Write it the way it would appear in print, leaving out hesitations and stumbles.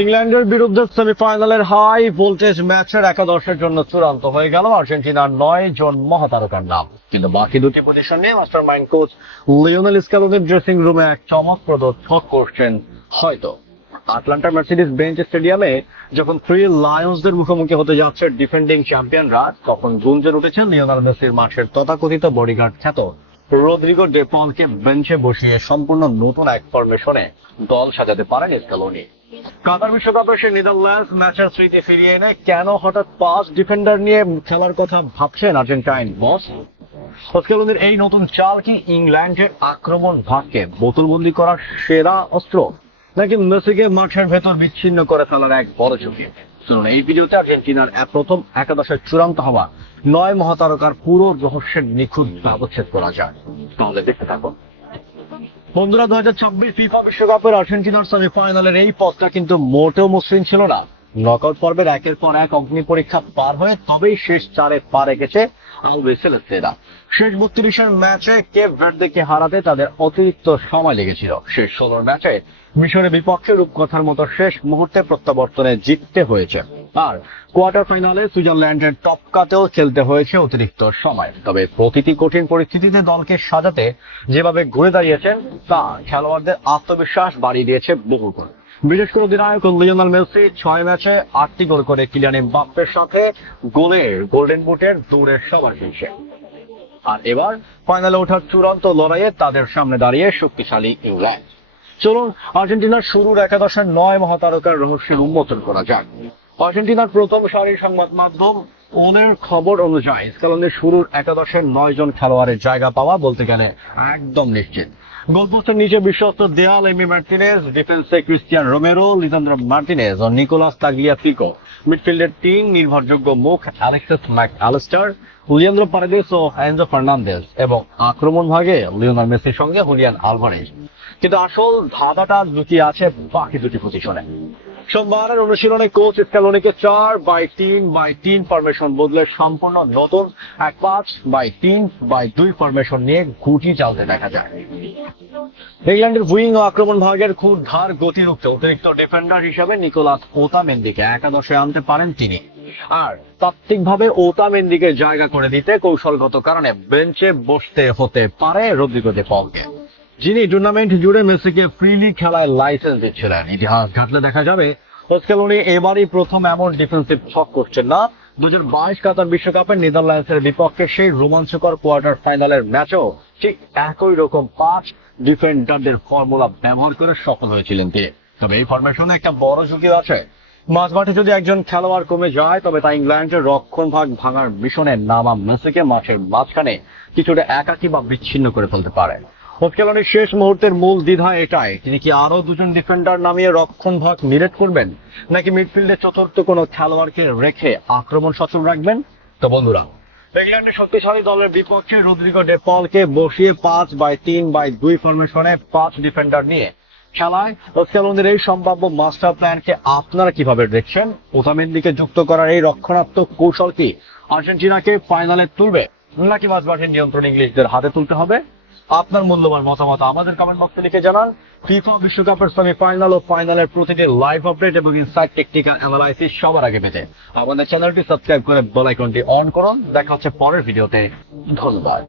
ইংল্যান্ডের বিরুদ্ধে সেমিফাইনালের হাই ভোল্টেজ ম্যাচের একাদশের জন্য চূড়ান্ত হয়ে গেল আর্জেন্টিনার 9 জন মহাতারকার নাম। কিন্তু বাকি দুটি পজিশন নিয়ে মাস্টার মাইন্ড কোচ লিওনেল স্ক্যালোনির ড্রেসিং রুমে এক চমকপ্রদ ছক করছেন হয়তো। আটলান্টার মার্সিডিজ বেঞ্চ স্টেডিয়ামে যখন থ্রি লায়ন্সদের মুখোমুখি হতে যাচ্ছে ডিফেন্ডিং চ্যাম্পিয়নরা, তখন গুঞ্জন উঠেছে লিওনেল মেসির মাঠের তথাকথিত বডিগার্ড খ্যাত রদ্রিগো ডে পলকে বেঞ্চে বসিয়ে সম্পূর্ণ নতুন এক ফরমেশনে দল সাজাতে পারেন স্ক্যালোনি। কাতার বিশ্বকাপে সে নেদারল্যান্ডস ম্যাচের স্মৃতি ফিরিয়ে এনে কেন হঠাৎ 5 ডিফেন্ডার নিয়ে খেলার কথা ভাবছেন আর্জেন্টাইন বস? স্ক্যালোনির এই নতুন চাল কি ইংল্যান্ডের আক্রমণ ভাগকে বোতলবন্দি করার সেরা অস্ত্র, নাকি মেসিকে মাঠের ভেতর বিচ্ছিন্ন করে ফেলার এক বড় ঝুঁকি? শুনুন এই ভিডিওতে আর্জেন্টিনার প্রথম একাদশের চূড়ান্ত হওয়া 9 মহাতারকার পুরো রহস্যের নিখুঁত ব্যবচ্ছেদ করা যায়। তাহলে দেখতে থাকুন বন্ধুরা। 2026 ফিফা বিশ্বকাপের আর্জেন্টিনার সেমিফাইনালের এই পথটা কিন্তু মোটেও মসৃণ ছিল না। নকআউট পর্বের একের পর এক অগ্নি পরীক্ষা পার হয়ে তবেই শেষ 4-এ পা রেখেছে আলবিসেলেস্তেরা। শেষ 32-এর ম্যাচে কেপ ভার্দেকে হারাতে তাদের অতিরিক্ত সময় লেগেছিল। শেষ 16 ম্যাচে মিশরের বিপক্ষে রূপকথার মতো শেষ মুহূর্তে প্রত্যাবর্তনে জিততে হয়েছে, আর কোয়ার্টার ফাইনালে সুইজারল্যান্ডের টপকাতেও খেলতে হয়েছে অতিরিক্ত সময়। তবে প্রতিটি কঠিন পরিস্থিতিতে দলকে সাজাতে যেভাবে ঘুরে দাঁড়িয়েছেন তা খেলোয়াড়দের আত্মবিশ্বাস বাড়িয়ে দিয়েছে বহুগুণ। বিশেষ করে অধিনায়ক লিওনেল মেসি 6 ম্যাচে 8টি গোল করে কিলিয়ান এমবাপ্পের সাথে গোল্ডেন বুটের দৌড়ের সবার শীর্ষে। আর এবার ফাইনালে ওঠার চূড়ান্ত লড়াইয়ে তাদের সামনে দাঁড়িয়ে শক্তিশালী ইংল্যান্ড। চলুন আর্জেন্টিনার শুরুর একাদশের 9 মহাতারকার রহস্যের উন্মোচন করা যাক। আর্জেন্টিনার প্রথম সারির সংবাদ মাধ্যম ওনের খবর অনুযায়ী স্ক্যালোনির শুরুর একাদশের 9 জন খেলোয়াড়ের জায়গা পাওয়া বলতে গেলে একদম নিশ্চিত। গোলপোস্টের নিচে বিশ্বস্ত দেয়াল এমি মার্টিনেজ, ডিফেন্সে ক্রিস্টিয়ান রোমেরো, লিসান্দ্রো মার্টিনেজ ও নিকোলাস তাগলিয়াফিকো, মিডফিল্ডের 3 নির্ভরযোগ্য মুখ অ্যালেক্সিস ম্যাকঅ্যালিস্টার, লিয়ান্দ্রো পারেদেস ও এনজো ফার্নান্দেজ, এবং আক্রমণ ভাগে লিওনেল মেসির সঙ্গে হুলিয়ান আলভারেজ। কিন্তু আসল ধাঁধাটা লুকিয়ে আছে বাকি দুটি পজিশনে। সোমবারের অনুশীলনে কোচ স্ক্যালোনিকে 4-3-3 ফরমেশন বদলে সম্পূর্ণ নতুন এক 5-3-2 ফরমেশন নিয়ে গুটি চালতে দেখা যায়। ইংল্যান্ডের উইং ও আক্রমণ ভাগের খুব ধার গতি রুখতে অতিরিক্ত ডিফেন্ডার হিসেবে নিকোলাস ওতামেন্দিকে একাদশে আনতে পারেন তিনি, আর তাত্ত্বিকভাবে ওতামেন্দিকে জায়গা করে দিতে কৌশলগত কারণে বেঞ্চে বসতে হতে পারে রদ্রিগো ডে পলকে, যিনি টুর্নামেন্ট জুড়ে মেসিকে ফ্রিলি খেলায় লাইসেন্স দিচ্ছিলেন। ইতিহাস ঘাটলে দেখা যাবে স্ক্যালোনি এবারই প্রথম এমন ডিফেন্সিভ ছক করছেন না। 2022 কাতার বিশ্বকাপের নেদারল্যান্ডসের বিপক্ষে সেই রোমাঞ্চকর কোয়ার্টার ফাইনালের ম্যাচেও ঠিক একই রকম 5 ডিফেন্ডারদের ফর্মুলা ব্যবহার করে সফল হয়েছিলেন তিনি। তবে এই ফরমেশনে একটা বড় ঝুঁকি আছে। মাঝমাঠে যদি একজন খেলোয়াড় কমে যায় তবে তা ইংল্যান্ডের রক্ষণ ভাগ ভাঙার মিশনে নামা মেসিকে মাঠের মাঝখানে কিছুটা একাকী বা বিচ্ছিন্ন করে ফেলতে পারে। স্ক্যালোনির শেষ মুহূর্তের মূল দ্বিধা এটাই, তিনি কি আরো 2 জন ডিফেন্ডার নামিয়ে রক্ষণ ভাগ নিরেট করবেন, নাকি মিডফিল্ডে চতুর্থ কোনো খেলোয়াড়কে রেখে আক্রমণ সচল রাখবেন? তো বন্ধুরা, ইংল্যান্ডের শক্তিশালী দলের বিপক্ষে রদ্রিগো ডে পলকে বসিয়ে 5-3-2 ফরমেশনে 5 ডিফেন্ডার নিয়ে খেলায় স্ক্যালোনির এই সম্ভাব্য মাস্টার প্ল্যানকে আপনারা কিভাবে দেখছেন? ওতামেন্দিকে যুক্ত করার এই রক্ষণাত্মক কৌশল কি আর্জেন্টিনাকে ফাইনালে তুলবে, নাকি মাঝমাঠের নিয়ন্ত্রণ ইংলিশদের হাতে তুলতে হবে? আপনার মূল্যবান মতামত আমাদের কমেন্ট বক্সে লিখে জানান। ফিফা বিশ্বকাপের সেমিফাইনাল ও ফাইনালের প্রতিটি লাইভ আপডেট এবং ইনসাইট টেকনিক্যাল অ্যানালাইসিস সবার আগে পেতে আমাদের চ্যানেলটি সাবস্ক্রাইব করে বেল আইকনটি অন করুন। দেখা হচ্ছে পরের ভিডিওতে। ধন্যবাদ।